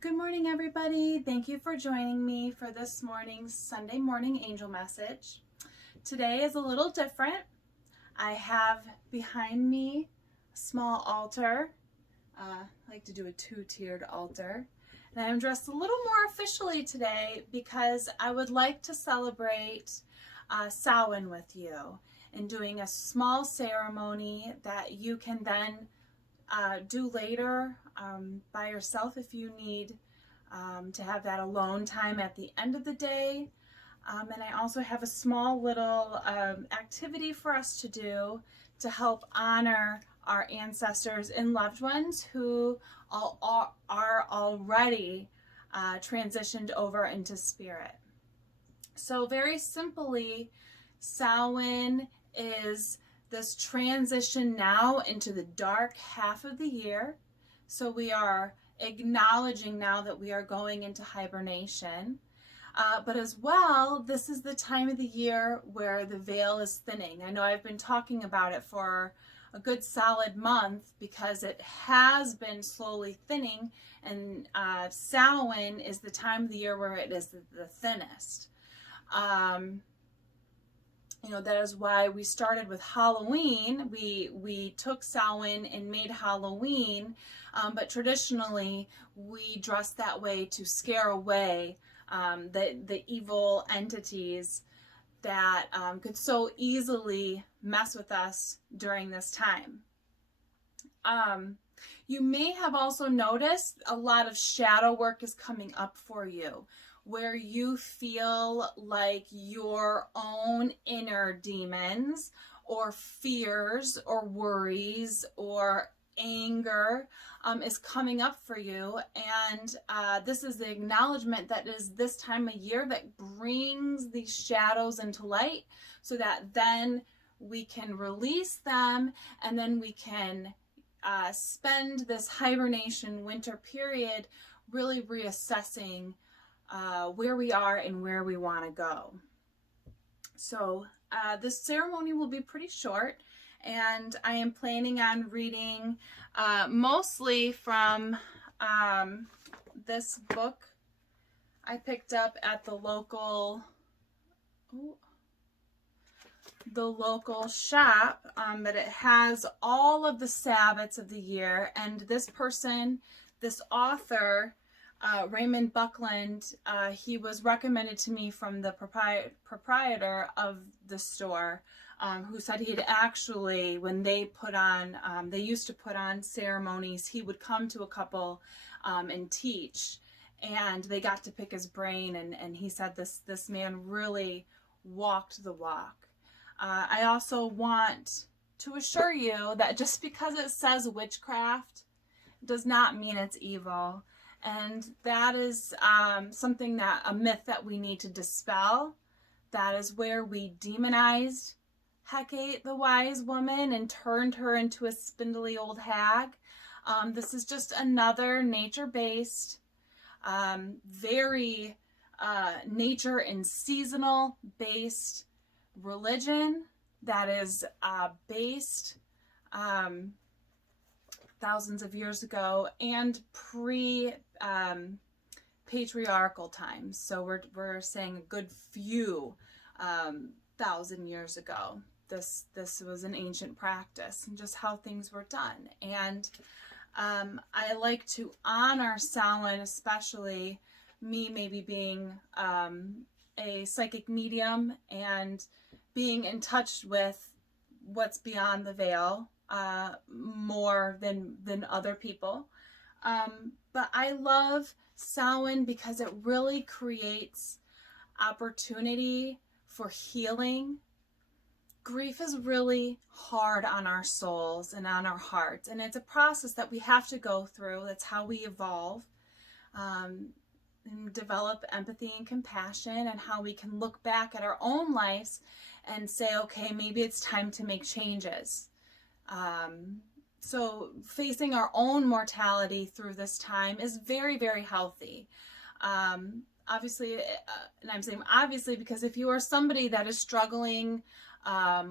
Good morning, everybody. Thank you for joining me for this morning's Sunday morning angel message. Today is a little different. I have behind me a small altar. I like to do a two-tiered altar. And I'm dressed a little more officially today because I would like to celebrate Samhain with you and doing a small ceremony that you can then do later by yourself if you need to have that alone time at the end of the day. And I also have a small little activity for us to do to help honor our ancestors and loved ones who are already transitioned over into spirit. So very simply, Samhain is this transition now into the dark half of the year. So we are acknowledging now that we are going into hibernation. But as well, this is the time of the year where the veil is thinning. I know I've been talking about it for a good solid month because it has been slowly thinning, and Samhain is the time of the year where it is the thinnest. That is why we started with Halloween. We took Samhain and made Halloween, but traditionally we dress that way to scare away the evil entities that could so easily mess with us during this time. You may have also noticed a lot of shadow work is coming up for you, where you feel like your own inner demons or fears or worries or anger is coming up for you. And this is the acknowledgement that is this time of year that brings these shadows into light so that then we can release them, and then we can spend this hibernation winter period really reassessing where we are and where we want to go. So this ceremony will be pretty short, and I am planning on reading mostly from this book I picked up at the local shop, but it has all of the Sabbats of the year, and this author, Raymond Buckland, he was recommended to me from the proprietor of the store, who said he'd actually, when they used to put on ceremonies, he would come to a couple and teach, and they got to pick his brain, and he said this man really walked the walk. I also want to assure you that just because it says witchcraft does not mean it's evil. And that is a myth that we need to dispel. That is where we demonized Hecate, the wise woman, and turned her into a spindly old hag. This is just another nature-based, very nature and seasonal-based religion that is based thousands of years ago and patriarchal times. So we're saying a good few thousand years ago. This was an ancient practice and just how things were done. And I like to honor Samhain, especially me maybe being a psychic medium and being in touch with what's beyond the veil more than other people. But I love Samhain because it really creates opportunity for healing. Grief is really hard on our souls and on our hearts, and it's a process that we have to go through. That's how we evolve. And develop empathy and compassion, and how we can look back at our own lives and say, okay, maybe it's time to make changes. So facing our own mortality through this time is very, very healthy. Obviously, and I'm saying obviously because if you are somebody that is struggling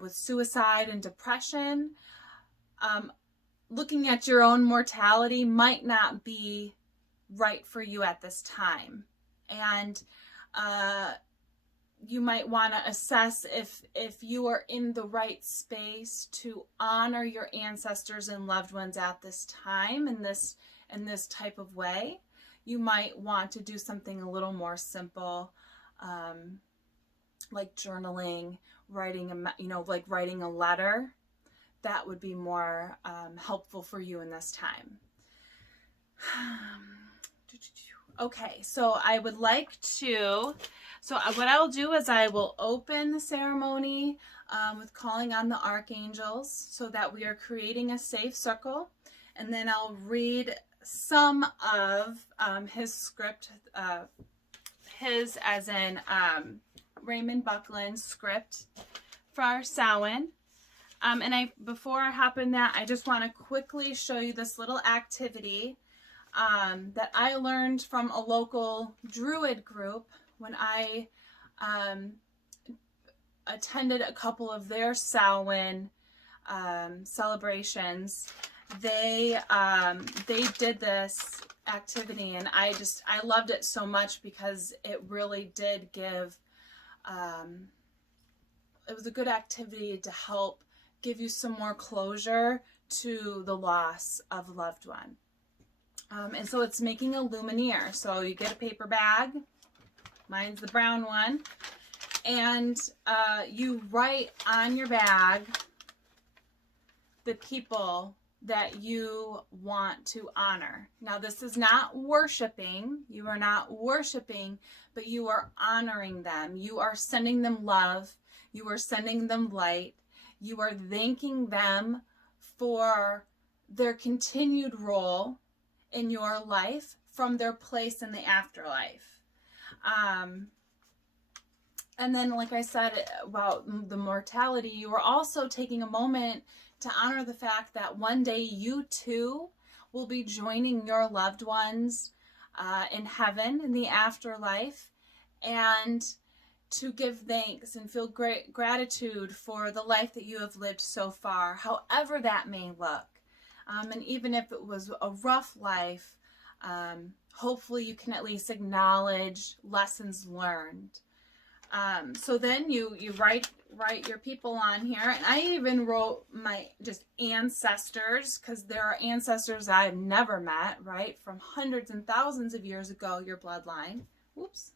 with suicide and depression, looking at your own mortality might not be right for you at this time. And you might want to assess if you are in the right space to honor your ancestors and loved ones at this time in this type of way. You might want to do something a little more simple, like journaling, writing like writing a letter. That would be more helpful for you in this time. Okay, so I would like to, what I'll do is I will open the ceremony with calling on the archangels so that we are creating a safe circle. And then I'll read some of his script, his as in Raymond Buckland's script for our Samhain. And before I hop in that, I just want to quickly show you this little activity that I learned from a local Druid group when I attended a couple of their Samhain celebrations. They did this activity, and I loved it so much because it really did give, it was a good activity to help give you some more closure to the loss of a loved one. And so it's making a luminaire. So you get a paper bag, mine's the brown one, and you write on your bag the people that you want to honor. Now, this is not worshiping. You are not worshiping, but you are honoring them. You are sending them love. You are sending them light. You are thanking them for their continued role in your life from their place in the afterlife. And then, like I said about the mortality, you are also taking a moment to honor the fact that one day you too will be joining your loved ones in heaven, in the afterlife, and to give thanks and feel great gratitude for the life that you have lived so far, however that may look. And even if it was a rough life, hopefully you can at least acknowledge lessons learned. So then you write your people on here, and I even wrote my just ancestors, because there are ancestors I've never met, right, from hundreds and thousands of years ago, your bloodline. Whoops.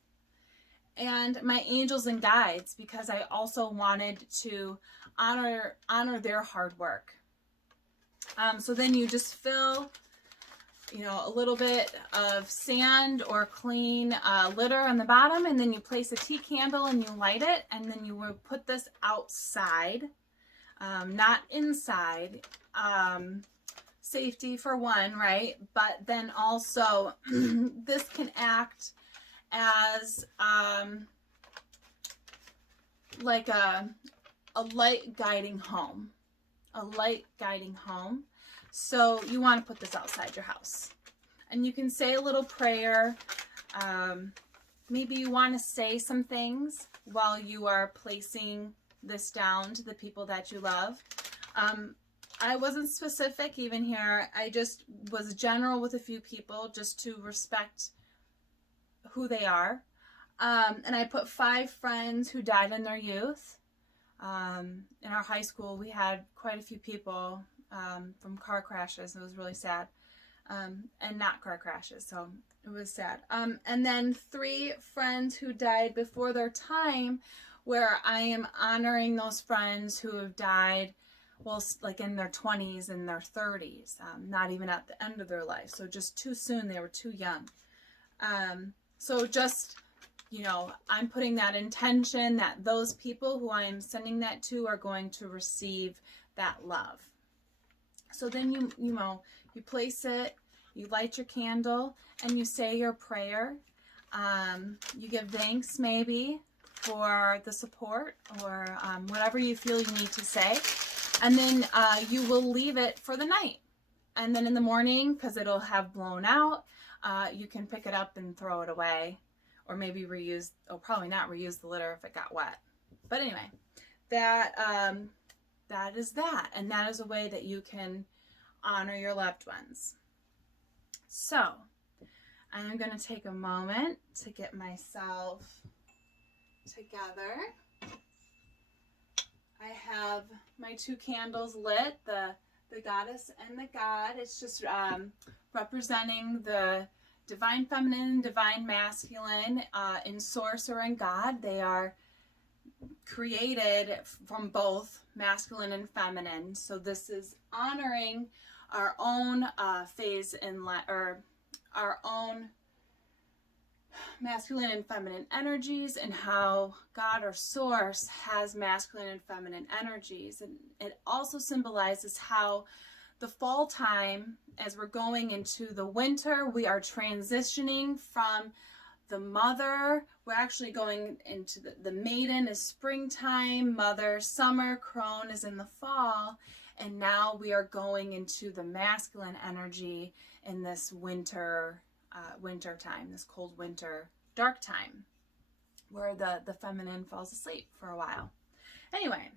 And my angels and guides, because I also wanted to honor their hard work. So then you just fill, a little bit of sand or clean litter on the bottom, and then you place a tea candle and you light it, and then you will put this outside, not inside. Safety for one, right? But then also this can act as like a light guiding home. A light guiding home. So you want to put this outside your house. And you can say a little prayer. Maybe you want to say some things while you are placing this down to the people that you love. I wasn't specific even here. I just was general with a few people just to respect who they are. And I put 5 friends who died in their youth. In our high school, we had quite a few people from car crashes. It was really sad. And not car crashes, so it was sad. And then 3 friends who died before their time, where I am honoring those friends who have died, well, like in their 20s and their 30s, not even at the end of their life. So just too soon, they were too young. So just, I'm putting that intention that those people who I am sending that to are going to receive that love. So then you place it, you light your candle, and you say your prayer. You give thanks maybe for the support or whatever you feel you need to say. And then you will leave it for the night. And then in the morning, because it'll have blown out, you can pick it up and throw it away. Or maybe reuse, probably not reuse the litter if it got wet. But anyway, that is that. And that is a way that you can honor your loved ones. So, I'm going to take a moment to get myself together. I have my 2 candles lit, the goddess and the god. It's just representing the divine feminine, divine masculine in source or in God. They are created from both masculine and feminine. So this is honoring our own phase or our own masculine and feminine energies, and how God or source has masculine and feminine energies. And it also symbolizes how the fall time, as we're going into the winter, we are transitioning from the mother. We're actually going into the maiden is springtime, mother summer, crone is in the fall, and now we are going into the masculine energy in this winter time, this cold winter dark time, where the feminine falls asleep for a while. Anyway,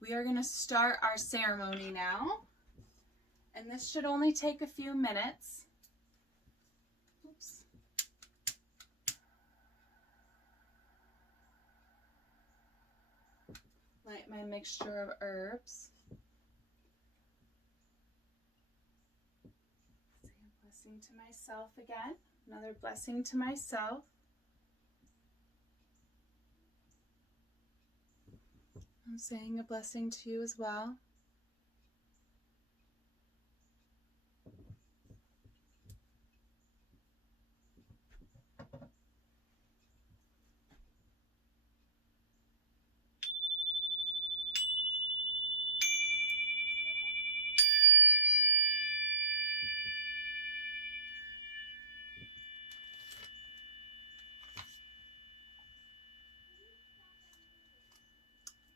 we are going to start our ceremony now, and this should only take a few minutes. Oops. Light my mixture of herbs. Blessing to myself again. Another blessing to myself. I'm saying a blessing to you as well.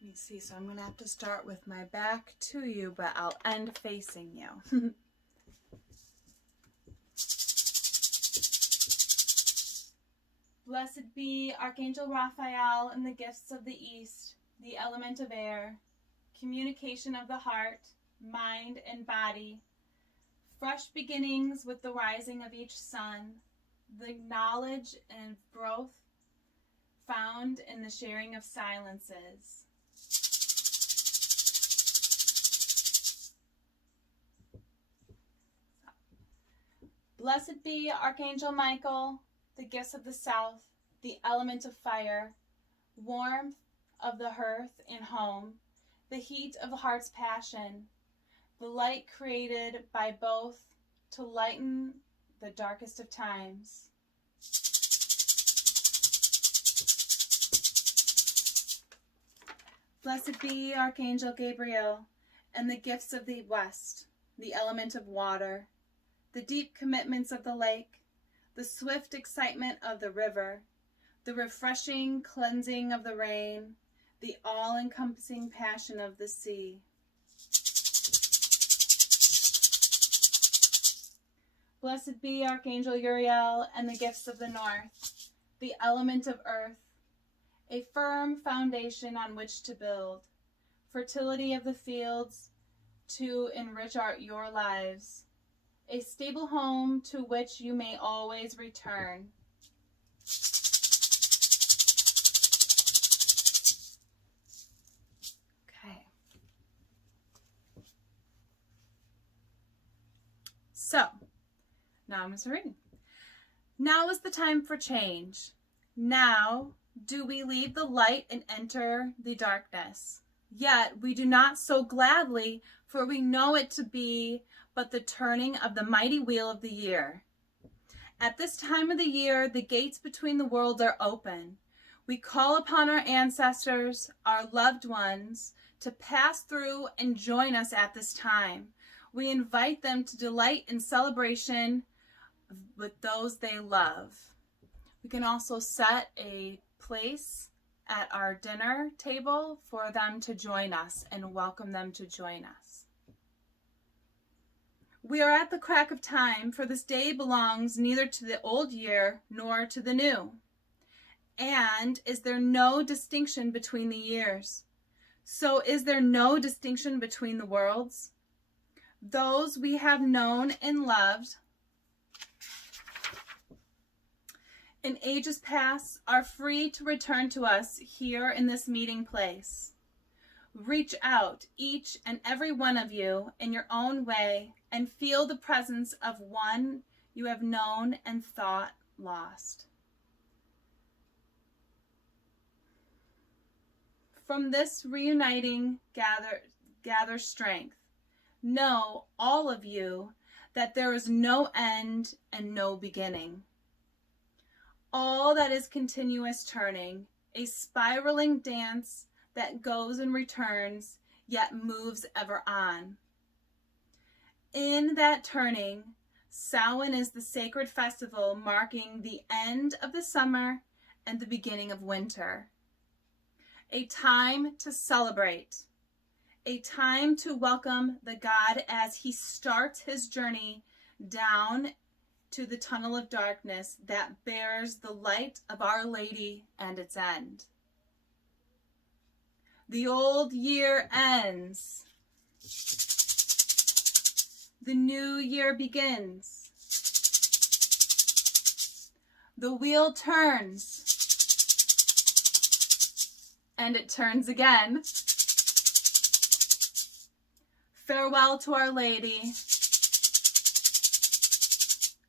Let me see, so I'm going to have to start with my back to you, but I'll end facing you. Blessed be Archangel Raphael in the gifts of the East, the element of air, communication of the heart, mind, and body, fresh beginnings with the rising of each sun, the knowledge and growth found in the sharing of silences. Blessed be Archangel Michael, the gifts of the south, the element of fire, warmth of the hearth and home, the heat of the heart's passion, the light created by both to lighten the darkest of times. Blessed be Archangel Gabriel, and the gifts of the west, the element of water, the deep commitments of the lake, the swift excitement of the river, the refreshing cleansing of the rain, the all-encompassing passion of the sea. Blessed be Archangel Uriel and the gifts of the north, the element of earth, a firm foundation on which to build, fertility of the fields to enrich your lives, a stable home to which you may always return. Okay. So, now I'm going to read. Now is the time for change. Now do we leave the light and enter the darkness. Yet we do not so gladly, for we know it to be but the turning of the mighty wheel of the year. At this time of the year, the gates between the worlds are open. We call upon our ancestors, our loved ones, to pass through and join us at this time. We invite them to delight in celebration with those they love. We can also set a place at our dinner table for them to join us and welcome them to join us. We are at the crack of time, for this day belongs neither to the old year nor to the new. And is there no distinction between the years? So is there no distinction between the worlds? Those we have known and loved in ages past are free to return to us here in this meeting place. Reach out, each and every one of you, in your own way, and feel the presence of one you have known and thought lost. From this reuniting, gather strength. Know, all of you, that there is no end and no beginning. All that is continuous turning, a spiraling dance that goes and returns, yet moves ever on. In that turning, Samhain is the sacred festival marking the end of the summer and the beginning of winter. A time to celebrate, a time to welcome the God as he starts his journey down to the tunnel of darkness that bears the light of Our Lady and its end. The old year ends. The new year begins. The wheel turns. And it turns again. Farewell to Our Lady.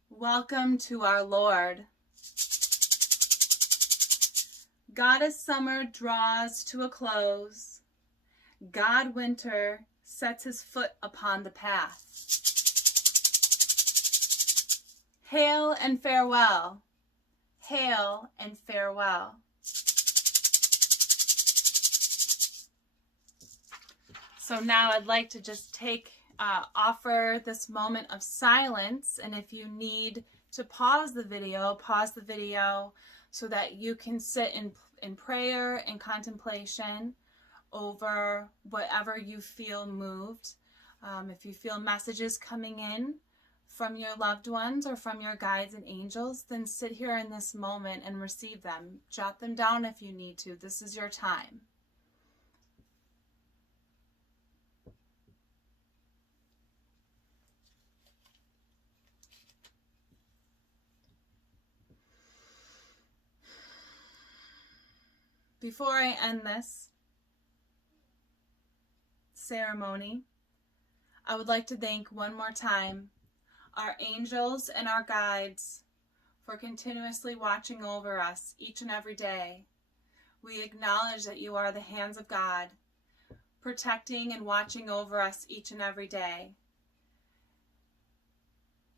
Welcome to our Lord. Goddess Summer draws to a close. God Winter sets his foot upon the path. Hail and farewell. Hail and farewell. So now I'd like to just offer this moment of silence, and if you need to pause the video so that you can sit in prayer and contemplation over whatever you feel moved. If you feel messages coming in from your loved ones or from your guides and angels, then sit here in this moment and receive them. Jot them down if you need to. This is your time. Before I end this ceremony, I would like to thank one more time our angels and our guides for continuously watching over us each and every day. We acknowledge that you are the hands of God, protecting and watching over us each and every day.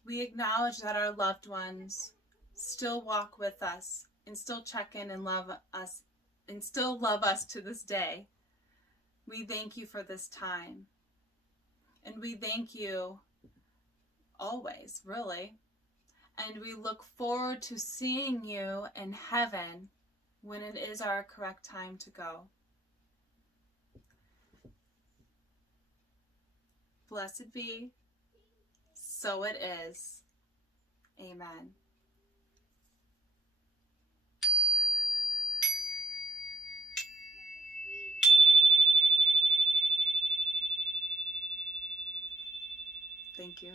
We acknowledge that our loved ones still walk with us and still check in and love us and still love us to this day. We thank you for this time. And we thank you always, really. And we look forward to seeing you in heaven when it is our correct time to go. Blessed be, so it is. Amen. Thank you.